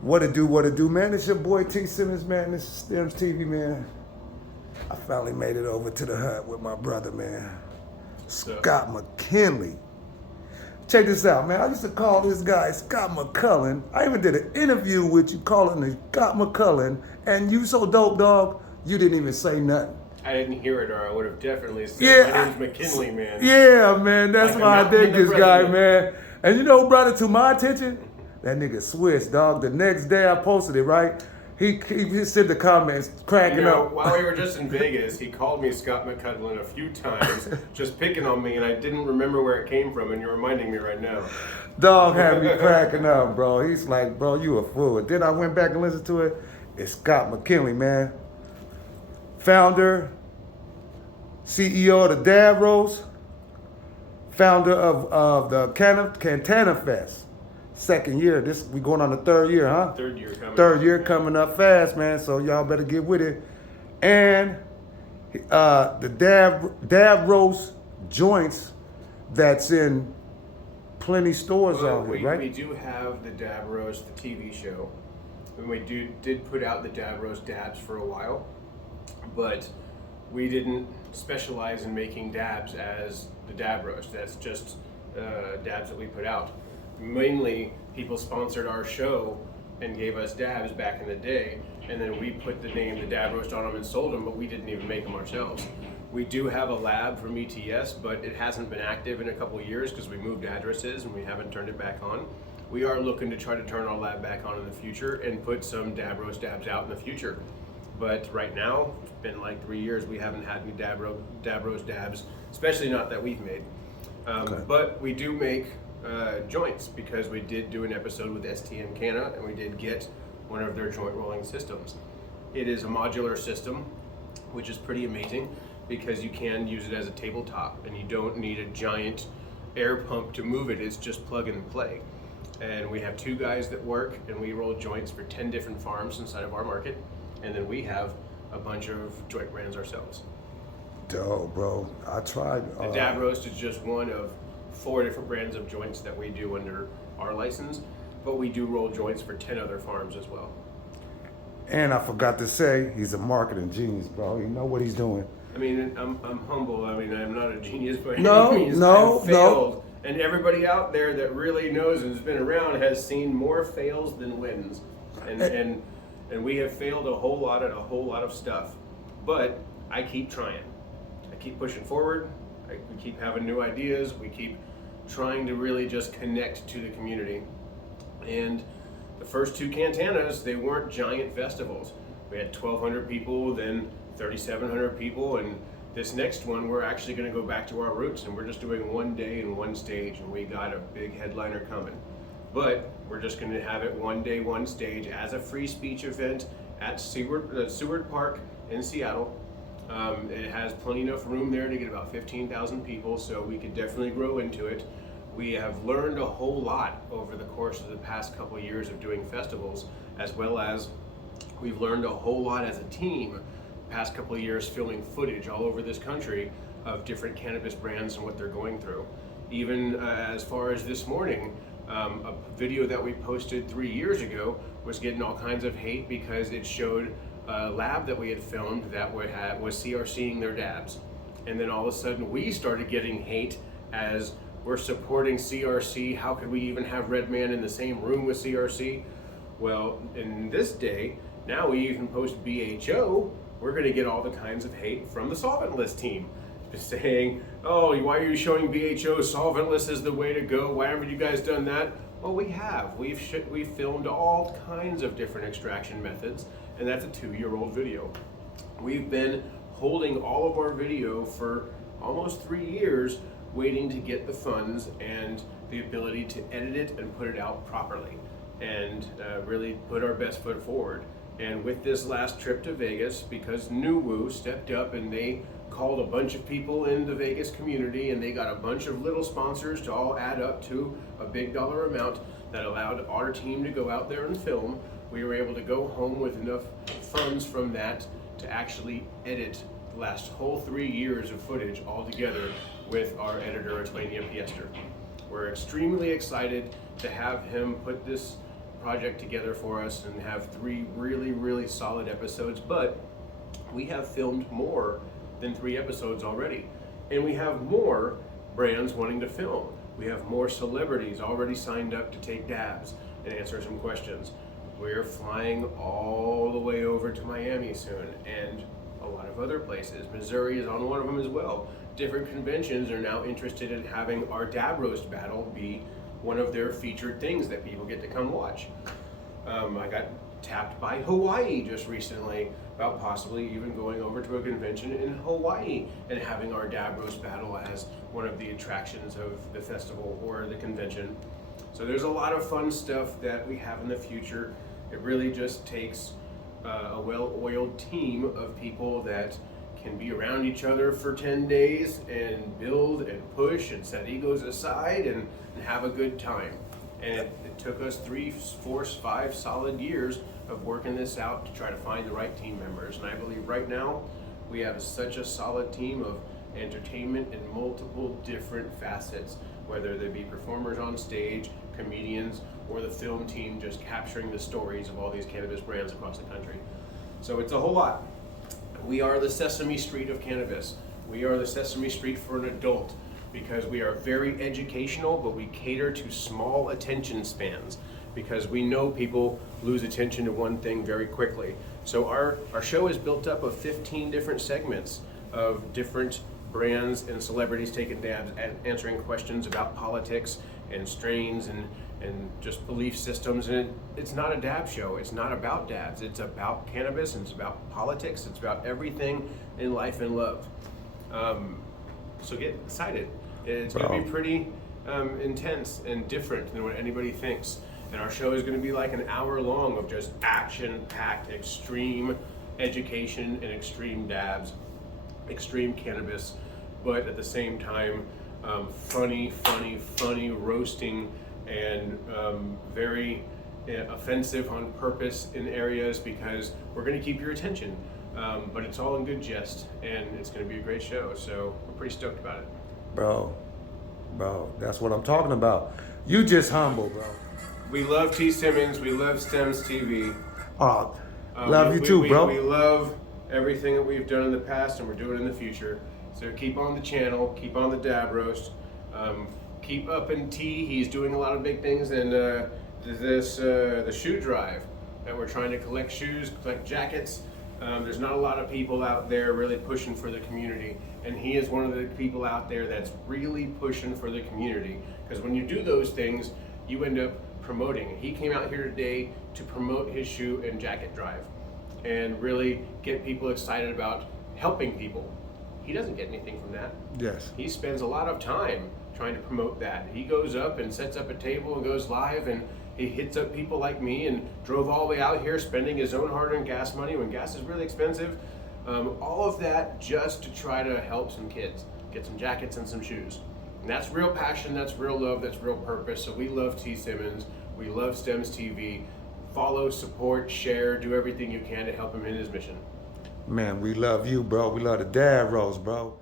What it do, man? It's your boy T Simmons, man. This is Stems TV, man. I finally made it over to the hut with my brother, man. Scott McKinley. Check this out, man. I used to call this guy Scott McCullen. I even did an interview with you calling him Scott McCullen, and you so dope, dog, you didn't even say nothing. I didn't hear it, or I would have definitely said, my name's McKinley, man. Yeah, man. That's Like why I dig this guy, president. man. And you know who brought it to my attention? That nigga switched, dog. The next day I posted it, right? He sent the comments cracking up. While we were just in Vegas, he called me Scott McCullen a few times, just picking on me, and I didn't remember where it came from, and you're reminding me right now. Dog had me cracking up, bro. He's like, bro, you a fool. Then I went back and listened to it. It's Scott McKinley, man. Founder, CEO of the Dab Roast, founder of the Cantana Fest. Second year. We going on the third year, huh? Third year coming up fast, man. So y'all better get with it. And the Dab Roast joints that's in plenty stores out here, right? We do have the Dab Roast, the TV show, and we did put out the Dab Roast dabs for a while, but we didn't specialize in making dabs as the Dab Roast. That's just dabs that we put out. Mainly, people sponsored our show and gave us dabs back in the day, and then we put the name the Dab Roast on them and sold them, but we didn't even make them ourselves. We do have a lab from ETS, but it hasn't been active in a couple of years because we moved addresses and we haven't turned it back on. We are looking to try to turn our lab back on in the future and put some Dab Roast dabs out in the future. But right now, it's been like 3 years, we haven't had any Dab Roast dabs, especially not that we've made. Okay. But we do make joints because we did do an episode with STM Canna and we did get one of their joint rolling systems. It is a modular system, which is pretty amazing because you can use it as a tabletop and you don't need a giant air pump to move it. It's just plug and play. And we have 2 guys that work and we roll joints for 10 different farms inside of our market, and then we have a bunch of joint brands ourselves. Dope, bro. I tried. The Dab Roast is just one of 4 different brands of joints that we do under our license, but we do roll joints for 10 other farms as well. And I forgot to say, he's a marketing genius, bro. He know what he's doing. I mean, I'm humble. I mean, I'm not a genius by any means. No. I've failed. And everybody out there that really knows and has been around has seen more fails than wins. And we have failed a whole lot at a whole lot of stuff. But I keep trying. I keep pushing forward. We keep having new ideas. We keep trying to really just connect to the community. And the first 2 Cantanas, they weren't giant festivals. We had 1,200 people, then 3,700 people, and this next one, we're actually going to go back to our roots, and we're just doing 1 day and 1 stage, and we got a big headliner coming. But we're just going to have it 1 day, 1 stage as a free speech event at Seward Park in Seattle. It has plenty enough room there to get about 15,000 people, so we could definitely grow into it. We have learned a whole lot over the course of the past couple of years of doing festivals, as well as we've learned a whole lot as a team past couple of years filming footage all over this country of different cannabis brands and what they're going through. Even as far as this morning, a video that we posted 3 years ago was getting all kinds of hate because it showed a lab that we had filmed that was CRCing their dabs. And then all of a sudden we started getting hate as we're supporting CRC. How could we even have Redman in the same room with CRC? Well, in this day, now we even post BHO, we're gonna get all the kinds of hate from the solventless team. Saying, oh, why are you showing BHO? Solventless is the way to go. Why haven't you guys done that? Well, we have. We've filmed all kinds of different extraction methods, and that's a 2-year-old video. We've been holding all of our video for almost 3 years, waiting to get the funds and the ability to edit it and put it out properly, and really put our best foot forward. And with this last trip to Vegas, because New Woo stepped up and they called a bunch of people in the Vegas community and they got a bunch of little sponsors to all add up to a big dollar amount that allowed our team to go out there and film, we were able to go home with enough funds from that to actually edit the last whole 3 years of footage all together with our editor, Atlania Piester. We're extremely excited to have him put this project together for us and have 3 really, really solid episodes, but we have filmed more than 3 episodes already. And we have more brands wanting to film. We have more celebrities already signed up to take dabs and answer some questions. We're flying all the way over to Miami soon, and a lot of other places. Missouri is on one of them as well. Different conventions are now interested in having our dab roast battle be one of their featured things that people get to come watch. I got tapped by Hawaii just recently about possibly even going over to a convention in Hawaii and having our dab roast battle as one of the attractions of the festival or the convention. So there's a lot of fun stuff that we have in the future. It really just takes a well-oiled team of people that can be around each other for 10 days and build and push and set egos aside and have a good time. And it took us 3, 4, 5 solid years of working this out to try to find the right team members. And I believe right now we have such a solid team of entertainment in multiple different facets, whether they be performers on stage, comedians, or the film team just capturing the stories of all these cannabis brands across the country. So it's a whole lot. We are the Sesame Street of cannabis. We are the Sesame Street for an adult because we are very educational, but we cater to small attention spans because we know people lose attention to one thing very quickly. So our show is built up of 15 different segments of different brands and celebrities taking dabs and answering questions about politics and strains and just belief systems. And it's not a dab show. It's not about dabs. It's about cannabis, and it's about politics. It's about everything in life and love. So get excited. It's going to be pretty intense and different than what anybody thinks. And our show is going to be like an hour long of just action-packed, extreme education and extreme dabs, extreme cannabis, but at the same time, funny roasting and very offensive on purpose in areas because we're going to keep your attention. But it's all in good jest, and it's going to be a great show. So we're pretty stoked about it. Bro, that's what I'm talking about. You just humble, bro. We love T. Simmons. We love Stems TV. Love you too, bro. We love everything that we've done in the past, and we're doing in the future. So keep on the channel, keep on the dab roast, keep up in T. He's doing a lot of big things, and the shoe drive that we're trying to collect shoes, collect jackets. There's not a lot of people out there really pushing for the community, and he is one of the people out there that's really pushing for the community. Because when you do those things, you end up promoting. He came out here today to promote his shoe and jacket drive and really get people excited about helping people. He doesn't get anything from that. Yes. He spends a lot of time trying to promote that. He goes up and sets up a table and goes live, and he hits up people like me and drove all the way out here spending his own hard-earned gas money when gas is really expensive. All of that just to try to help some kids, get some jackets and some shoes. And that's real passion, that's real love, that's real purpose. So we love T. Simmons, we love Stems TV. Follow, support, share, do everything you can to help him in his mission. Man, we love you, bro. We love the dad roast, bro.